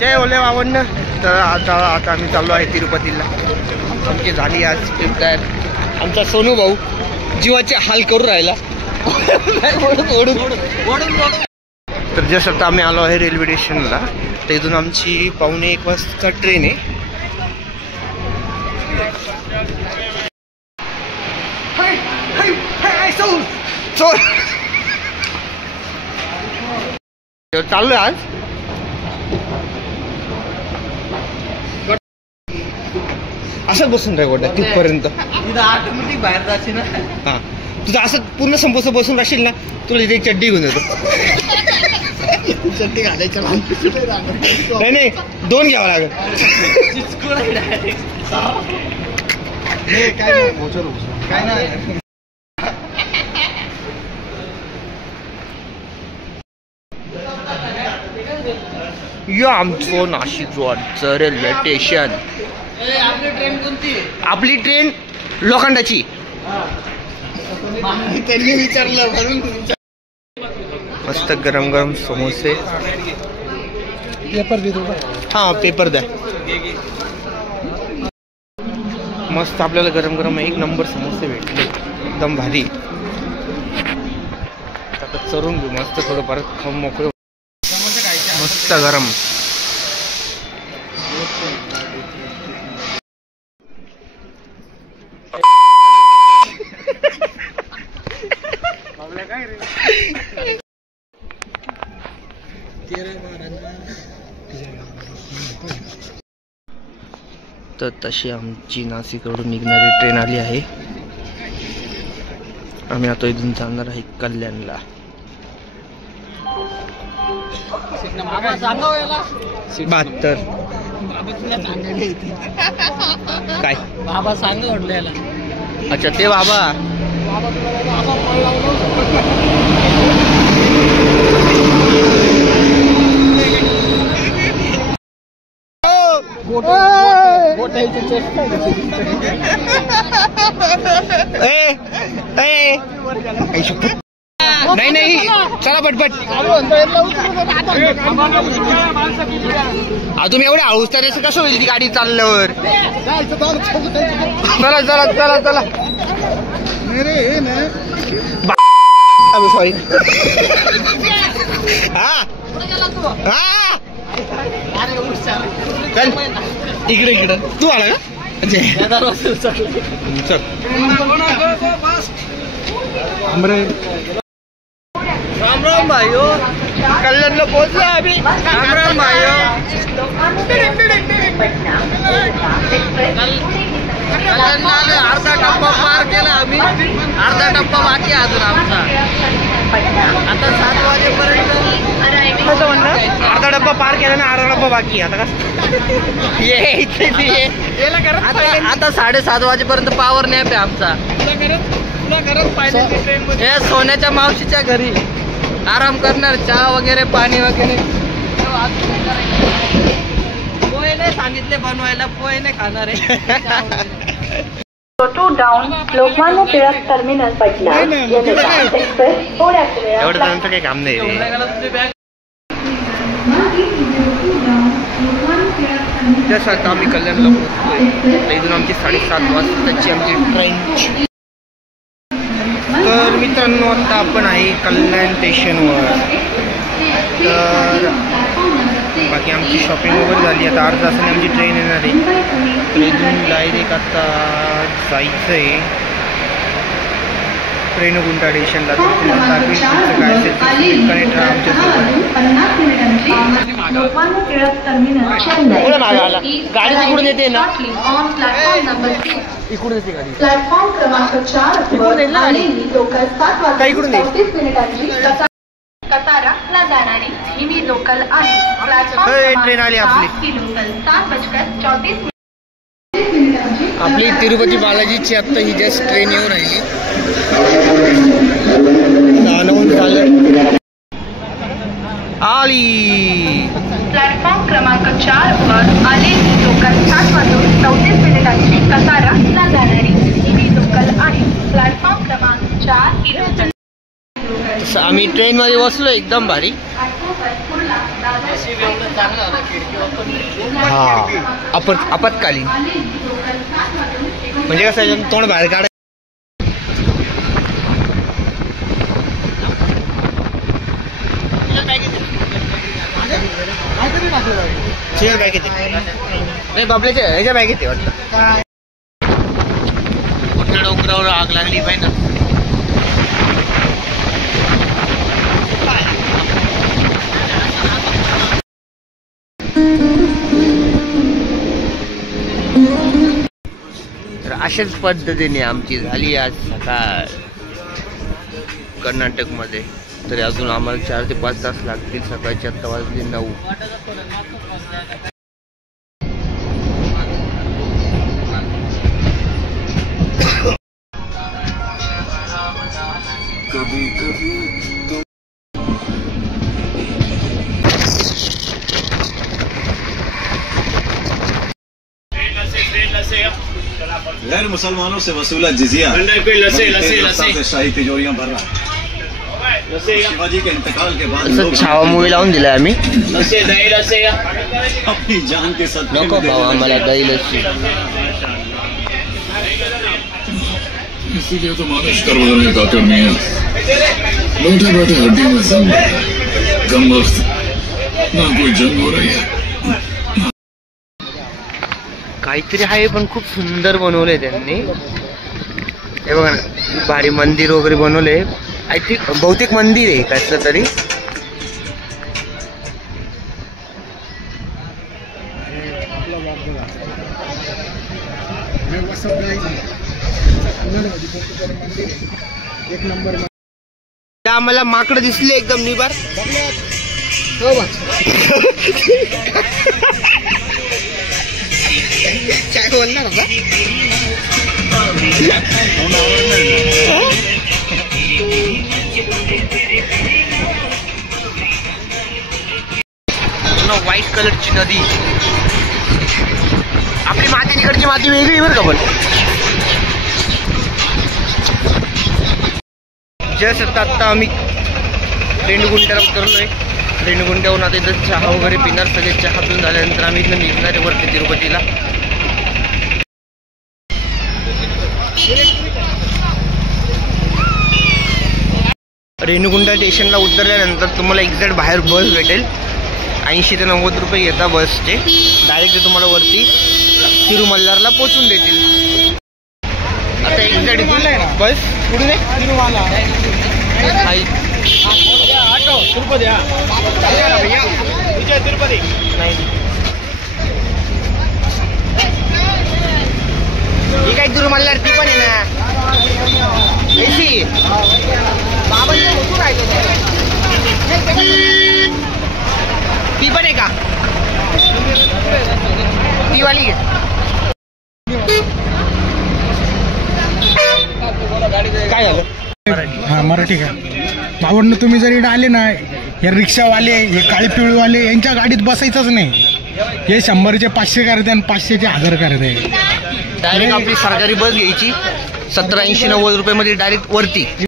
जय ओले बाबांना. तर आता आम्ही चाललो आहे तिरुपतीला. आमची झाली आज ट्रिप तयार. आमचा सोनू भाऊ जीवाचे हाल करू राहिला. तर जस्ट आता आम्ही आलो आहे रेल्वे स्टेशनला. तर इथून आमची 1:15 वाजता ट्रेन आहे. चाललोय आज. असंच बसून राह गोड्या तिथपर्यंत. ऑटोमॅटिक बाहेर जाशील ना. हा तुझं असं पूर्ण संपोसं बसून राहशील ना, तुला इथे चड्डी घेऊन येतो. चड्डी घालायचं नाही 2 घ्यावं लागेल. काय नाही. या आमचं नाशिक रोडचं रेल्वे स्टेशन. आपली ट्रेन लोखंडाची. त्यांनी विचारलं म्हणून. मस्त गरम गरम समोसे. पेपर देतो. हा पेपर द्या. मस्त आपल्याला गरम गरम 1 नंबर समोसे भेटले, एकदम भारी. आता चरून घेऊ मस्त, थोडं परत खाऊन मोकळं. मस्त गरम. तर तशी आमची नाशिककडून निघणारी ट्रेन आली आहे. आम्ही आता इथून जाणार आहे कल्याणला. बहात्तर काय बाबा सांग म्हटलं. अच्छा ते बाबा. नाही चला पटपट. तुम्ही एवढ्या हळूस तर कसं होईल ती गाडी चालल्यावर. चला चला चला चला. सॉरी. हा चल इकडे तू आला का. राम राम भाइयों, कल्याणला पोहोचलो आम्ही. राम राम भाइयों. कल्याणला अर्धा टप्पा पार केला आम्ही. अर्धा टप्पा बाकी अजून आमचा. आता 7 वाजेपर्यंत कसं म्हणणं. अर्धा डब्बा पार केला ना, अर्धा डब्बा बाकी. आता का आता 7:30 वाजेपर्यंत पावर नॅप आहे आमचा. हे सोन्याच्या मावशीच्या घरी आराम करणार. चहा वगैरे पाणी वगैरे. पोहे नाही सांगितले बनवायला, पोहे नाही खाणार आहे. Down Lokmanya Tilak terminal Patna express थोड्याच वेळात. एवढं नंतर काही काम नाही रे. त्यासाठी आम्ही कल्याणला पोहोचतोय. इथून आमची 7:30 वाजताची आमची ट्रेन. तर मित्रांनो आता आपण आहे कल्याण स्टेशनवर. तर बाकी आमची शॉपिंग वगैरे झाली. आता अर्धा तासाने आमची ट्रेन येणार आहे. तर इथून डायरेक्ट आता जायचं आहे रेणुगुंटा स्टेशनला. तर तुम्हाला दाखवेल तुमचं काय असेल कनेक्ट राहा आमच्यासोबत. गाडी तिकडून येते ना. इकडून येते गाडी. प्लॅटफॉर्म क्रमांक 4 लोकल 7 वाजता 34 मिनिटांची कसाराला जाणारी हिमी लोकल आहे. प्लॅटफॉर्म ट्रेन आली आपली. लोकल 7:34 आपली तिरुपती बालाजीची आत्ता ही जस्ट ट्रेन येऊन राहिली. आली. प्लॅटफॉर्म क्रमांक 4 वर आले लोकल 7 वाजून 34 मिनिटांची कसाराला जाणारी हिमी लोकल आहे. प्लॅटफॉर्म क्रमांक 4 आम्ही ट्रेन मध्ये बसलो एकदम भारी. हा आपत्कालीन म्हणजे कसं तोंड बाहेर काढ. बॅग येते नाही बाबल्याच्या ह्याच्या बॅग येते वाटतं. कुठल्या डोंगरावर आग लागली पाहिजे ना. तर अशाच पद्धतीने आमची झाली आज सकाळ कर्नाटकमध्ये. तरी अजून आम्हाला 4 ते 5 तास लागतील. सकाळचे आत्ता वाजले 9. गैर मुसलमानों से वसूला जिजिया शाही तिजोरियां भर रहा है। शिवाजी के इंतकाल के बाद असं छावा मूवी लावून दिलाय आम्ही. अपनी जान के साथ नको भाऊ आम्हाला दही लस्सी. इसीलिए तो मालिश करवाने डॉक्टर मियां बैठे बैठे हड्डी में जंग कम वक्त ना कोई जंग हो रही है. काहीतरी आहे पण खूप सुंदर बनवलंय त्यांनी. हे बघा ना भारी मंदिर वगैरे बनवले. आय थिंक बहुतेक मंदिर आहे कसलं तरी. आम्हाला माकडं दिसले एकदम निबार. काय बोलणार होता. व्हाईट कलरची नदी. आपली माती तिकडची माती वेगळी बरं का. पण जस्ट आता आम्ही रेणुगुंट्याला उतरलोय. रेणुगुंट्यावरून आता इथं चहा वगैरे पिणार. सगळे चहा पिऊन झाल्यानंतर आम्ही इथं निघणार आहे वरती तिरुपतीला. रेणुगुंटा स्टेशनला उतरल्यानंतर तुम्हाला एक्झॅक्ट बाहेर बस भेटेल. 80 ते 90 रुपये येतात बसचे. डायरेक्ट ते तुम्हाला वरती तिरुमल्लारला पोचून देतील. आता एक्झॅक्ट बस कुठून आहे तिरुपती. तिरुपती नाही ही काय तिरुमल्लार ती पण आहे ना. एसी ती पण आहे का ती वाली घे. काय झालं. हा मराठी का भावंड. तुम्ही जर इकडे आले ना हे रिक्षावाले हे काळे पिवळीवाले यांच्या गाडीत बसायचंच नाही. हे 100चे 500 करते आणि 500चे 1000 करते. डायरेक्ट आपली सरकारी बस घ्यायची. 70-80-90 रुपये मध्ये डायरेक्ट वरती.